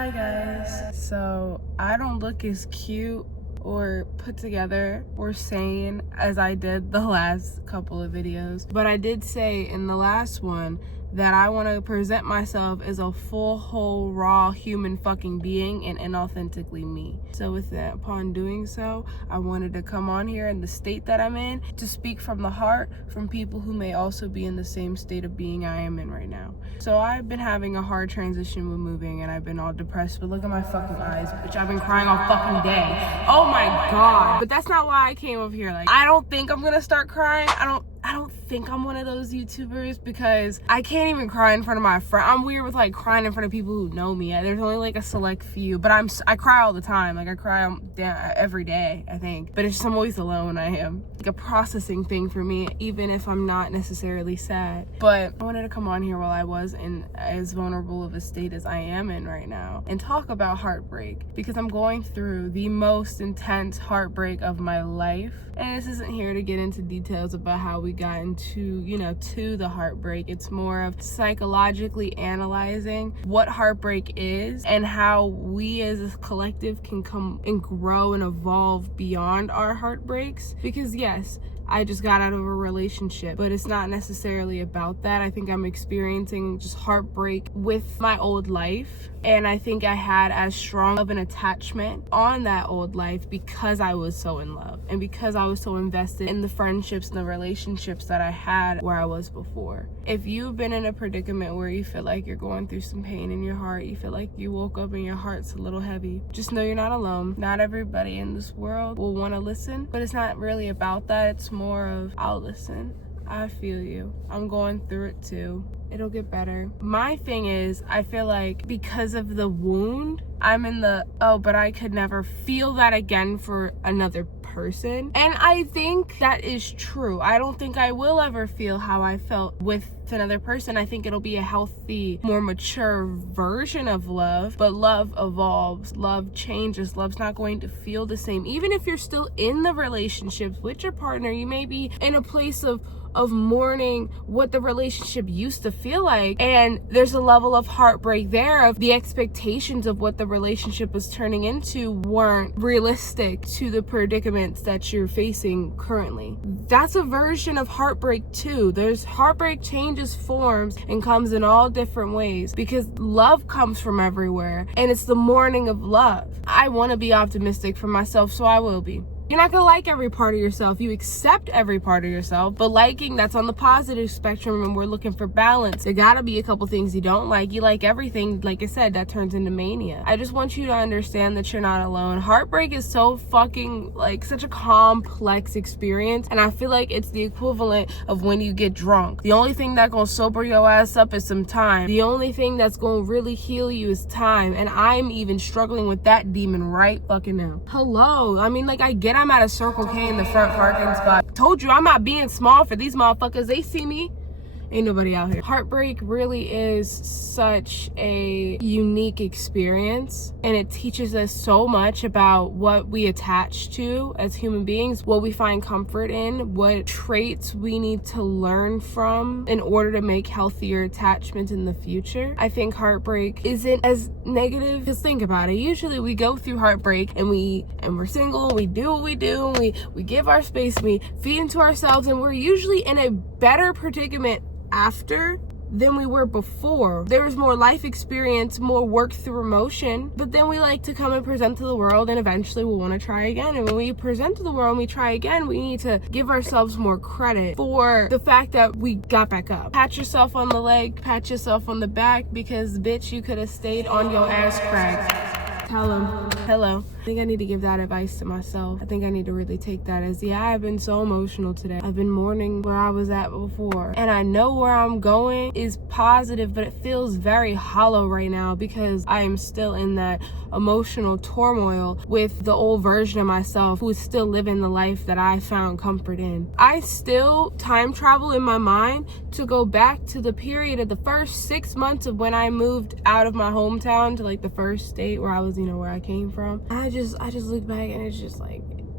Hi guys. So I don't look as cute or put together or sane as I did the last couple of videos, but I did say in the last one that I want to present myself as a full, whole, raw human fucking being and inauthentically me. So with that, upon doing so, I wanted to come on here in the state that I'm in to speak from the heart from people who may also be in the same state of being I am in right now. So I've been having a hard transition with moving and I've been all depressed, but look at my fucking eyes, bitch. I've been crying all fucking day. Oh my God. But that's not why I came up here. Like, I don't think I'm gonna start crying. I don't think I'm one of those YouTubers because I can't even cry in front of my friend. I'm weird with like crying in front of people who know me. There's only like a select few, but I cry all the time. Like I cry every day, I think. But it's just I'm always alone. I am like a processing thing for me, even if I'm not necessarily sad. But I wanted to come on here while I was in as vulnerable of a state as I am in right now and talk about heartbreak because I'm going through the most intense heartbreak of my life. And this isn't here to get into details about how we got into, to the heartbreak. It's more of psychologically analyzing what heartbreak is and how we as a collective can come and grow and evolve beyond our heartbreaks. Because yes, I just got out of a relationship, but it's not necessarily about that. I think I'm experiencing just heartbreak with my old life. And I think I had as strong of an attachment on that old life because I was so in love and because I was so invested in the friendships and the relationships that I had where I was before. If you've been in a predicament where you feel like you're going through some pain in your heart, you feel like you woke up and your heart's a little heavy, just know you're not alone. Not everybody in this world will want to listen, but it's not really about that. It's more of, I'll listen. I feel you. I'm going through it too. It'll get better. My thing is, I feel like because of the wound, I'm in the, but I could never feel that again for another person. And I think that is true. I don't think I will ever feel how I felt with another person. I think it'll be a healthy, more mature version of love, but love evolves, love changes, love's not going to feel the same. Even if you're still in the relationships with your partner, you may be in a place of mourning what the relationship used to feel like, and there's a level of heartbreak there of the expectations of what the relationship was turning into weren't realistic to the predicaments that you're facing currently. That's a version of heartbreak too. There's heartbreak changes forms and comes in all different ways because love comes from everywhere and it's the mourning of love. I want to be optimistic for myself, so I will be. You're not gonna like every part of yourself. You accept every part of yourself, but liking, that's on the positive spectrum and we're looking for balance. There gotta be a couple things you don't like. You like everything, like I said, that turns into mania. I just want you to understand that you're not alone. Heartbreak is so fucking, such a complex experience, and I feel like it's the equivalent of when you get drunk. The only thing that's gonna sober your ass up is some time. The only thing that's gonna really heal you is time, and I'm even struggling with that demon right fucking now. Hello, I mean, I get I'm at a Circle K in the front parking spot. Told you I'm not being small for these motherfuckers. They see me. Ain't nobody out here. Heartbreak really is such a unique experience, and it teaches us so much about what we attach to as human beings, what we find comfort in, what traits we need to learn from in order to make healthier attachments in the future. I think heartbreak isn't as negative. Just think about it. Usually we go through heartbreak and we're single, we do what we do, and we give our space, we feed into ourselves, and we're usually in a better predicament after than we were before. There was more life experience, more work through emotion, but then we like to come and present to the world, and eventually we'll want to try again. And when we present to the world and we try again, we need to give ourselves more credit for the fact that we got back up. Pat yourself on the leg, pat yourself on the back, because bitch, you could have stayed on your ass crack. Tell them, hello. I think I need to give that advice to myself. I think I need to really take that as, I've been so emotional today. I've been mourning where I was at before. And I know where I'm going is positive, but it feels very hollow right now because I am still in that emotional turmoil with the old version of myself who is still living the life that I found comfort in. I still time travel in my mind to go back to the period of the first 6 months of when I moved out of my hometown to the first state where I was, where I came from. I just look back and it's just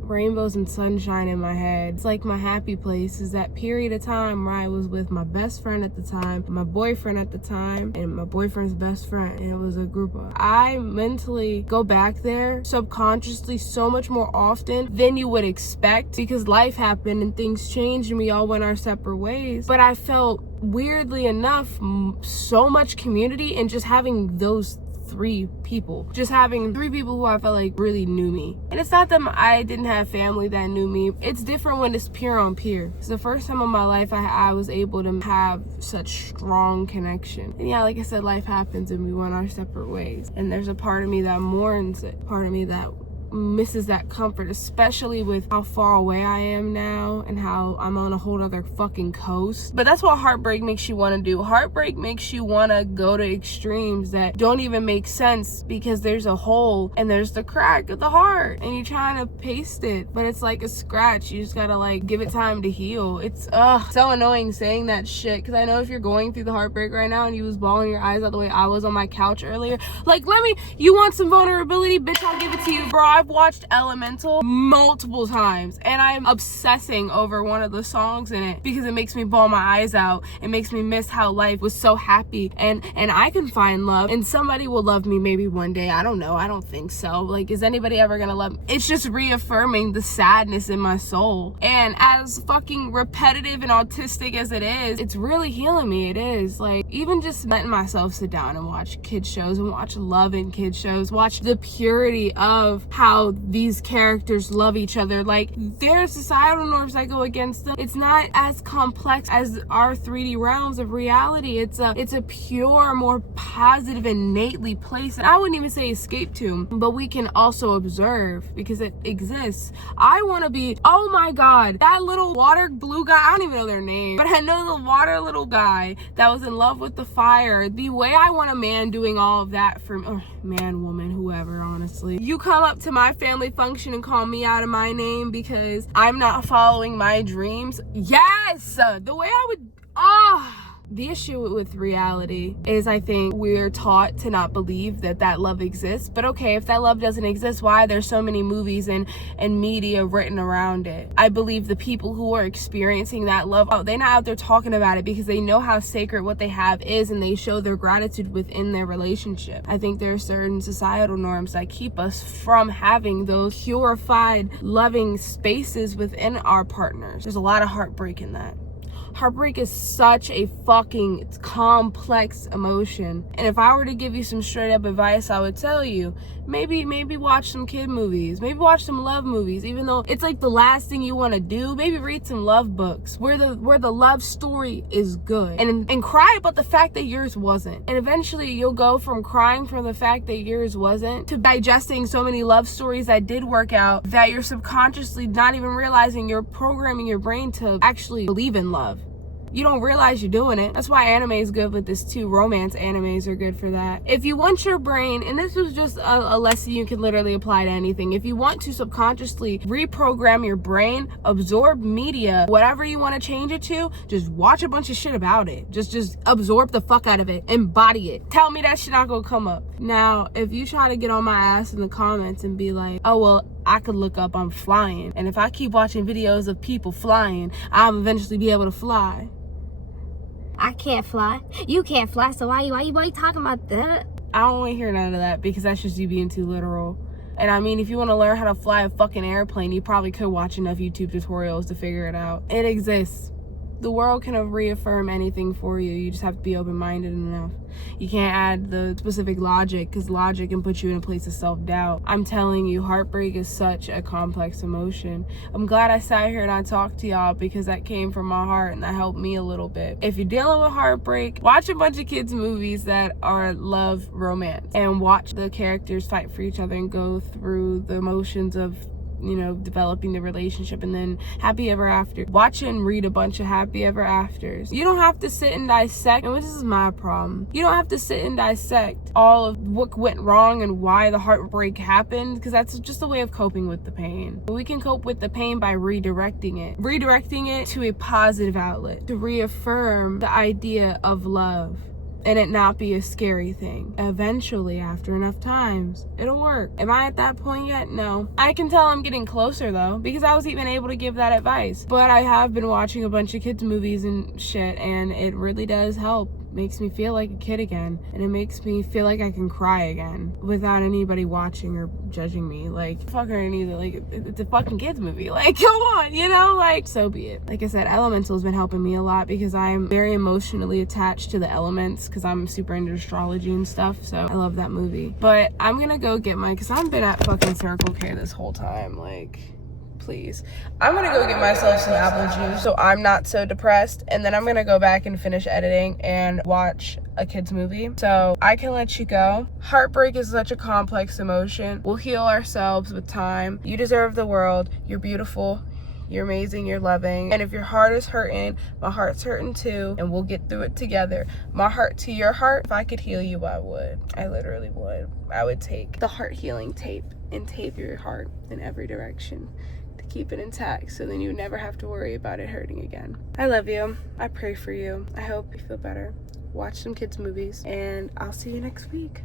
rainbows and sunshine in my head. It's like my happy place is that period of time where I was with my best friend at the time, my boyfriend at the time, and my boyfriend's best friend. And it was a group of, I mentally go back there subconsciously so much more often than you would expect, because life happened and things changed and we all went our separate ways. But I felt, weirdly enough, so much community in just having those three people, just having three people who I felt like really knew me. And it's not that I didn't have family that knew me. It's different when it's peer on peer. It's the first time in my life I was able to have such strong connection. And yeah, like I said, life happens and we went our separate ways. And there's a part of me that mourns it, part of me that misses that comfort, especially with how far away I am now and how I'm on a whole other fucking coast. But that's what heartbreak makes you want to do. Heartbreak makes you want to go to extremes that don't even make sense, because there's a hole and there's the crack of the heart and you're trying to paste it, but it's like a scratch. You just gotta like give it time to heal. It's so annoying saying that shit, because I know if you're going through the heartbreak right now and you was bawling your eyes out the way I was on my couch earlier, like, you want some vulnerability? Bitch, I'll give it to you, bro. I've watched Elemental multiple times and I'm obsessing over one of the songs in it because it makes me bawl my eyes out. It makes me miss how life was so happy, and I can find love and somebody will love me maybe one day. I don't know. I don't think so. Like, is anybody ever gonna love me? It's just reaffirming the sadness in my soul. And as fucking repetitive and autistic as it is, it's really healing me. It is. Like, even just letting myself sit down and watch kids shows and watch love in kids shows, watch the purity of how these characters love each other. Like, there are societal norms that go against them. It's not as complex as our 3D realms of reality. It's a pure, more positive, innately place, and I wouldn't even say escape to, but we can also observe because it exists. I want to be, oh my god, that little water blue guy, I don't even know their name, but I know the water little guy that was in love with the fire. The way I want a man doing all of that for me, or man, woman, whoever, honestly. You come up to my family function and call me out of my name because I'm not following my dreams. Yes! The way I would, the issue with reality is I think we're taught to not believe that love exists. But okay, if that love doesn't exist, why are there so many movies and media written around it? I believe the people who are experiencing that love, they're not out there talking about it because they know how sacred what they have is and they show their gratitude within their relationship. I think there are certain societal norms that keep us from having those purified, loving spaces within our partners. There's a lot of heartbreak in that. Heartbreak is such a fucking complex emotion. And if I were to give you some straight up advice, I would tell you, maybe watch some kid movies, maybe watch some love movies, even though it's like the last thing you want to do. Maybe read some love books where the love story is good, and cry about the fact that yours wasn't. And eventually you'll go from crying from the fact that yours wasn't to digesting so many love stories that did work out that you're subconsciously not even realizing you're programming your brain to actually believe in love. You don't realize you're doing it. That's why anime is good with this too. Romance animes are good for that. If you want your brain, and this was just a lesson you can literally apply to anything. If you want to subconsciously reprogram your brain, absorb media, whatever you want to change it to, just watch a bunch of shit about it. Just absorb the fuck out of it. Embody it. Tell me that shit not gonna come up. Now, if you try to get on my ass in the comments and be like, oh, well, I could look up I'm flying. And if I keep watching videos of people flying, I'll eventually be able to fly. I can't fly. You can't fly, so why you talking about that? I don't want to hear none of that because that's just you being too literal. And I mean, if you want to learn how to fly a fucking airplane, you probably could watch enough YouTube tutorials to figure it out. It exists. The world can reaffirm anything for you. You just have to be open-minded enough. You can't add the specific logic because logic can put you in a place of self-doubt. I'm telling you, heartbreak is such a complex emotion. I'm glad I sat here and I talked to y'all because that came from my heart and that helped me a little bit. If you're dealing with heartbreak, watch a bunch of kids' movies that are love romance and watch the characters fight for each other and go through the emotions of, you know, developing the relationship and then happy ever after. Watch and read a bunch of happy ever afters. You don't have to sit and dissect, and this is my problem. You don't have to sit and dissect all of what went wrong and why the heartbreak happened, because that's just a way of coping with the pain. We can cope with the pain by redirecting it to a positive outlet, to reaffirm the idea of love. and it not be a scary thing. Eventually, after enough times, it'll work. Am I at that point yet? No. I can tell I'm getting closer though, because I was even able to give that advice. But I have been watching a bunch of kids movies and shit, and it really does help. Makes me feel like a kid again, and it makes me feel like I can cry again without anybody watching or judging me. Like, fuck her neither. Like, it's a fucking kids movie. Like, come on, you know? Like, so be it. Like I said, Elemental's been helping me a lot because I'm very emotionally attached to the elements because I'm super into astrology and stuff, so I love that movie. But I'm gonna go get because I've been at fucking Circle K this whole time, like, please. I'm gonna go get myself some apple juice so I'm not so depressed, and then I'm gonna go back and finish editing and watch a kid's movie so I can let you go. Heartbreak is such a complex emotion. We'll heal ourselves with time. You deserve the world. You're beautiful. You're amazing, you're loving. And if your heart is hurting, my heart's hurting too, and we'll get through it together. My heart to your heart, if I could heal you, I would. I literally would. I would take the heart healing tape and tape your heart in every direction to keep it intact, so then you never have to worry about it hurting again. I love you. I pray for you. I hope you feel better. Watch some kids movies, and I'll see you next week.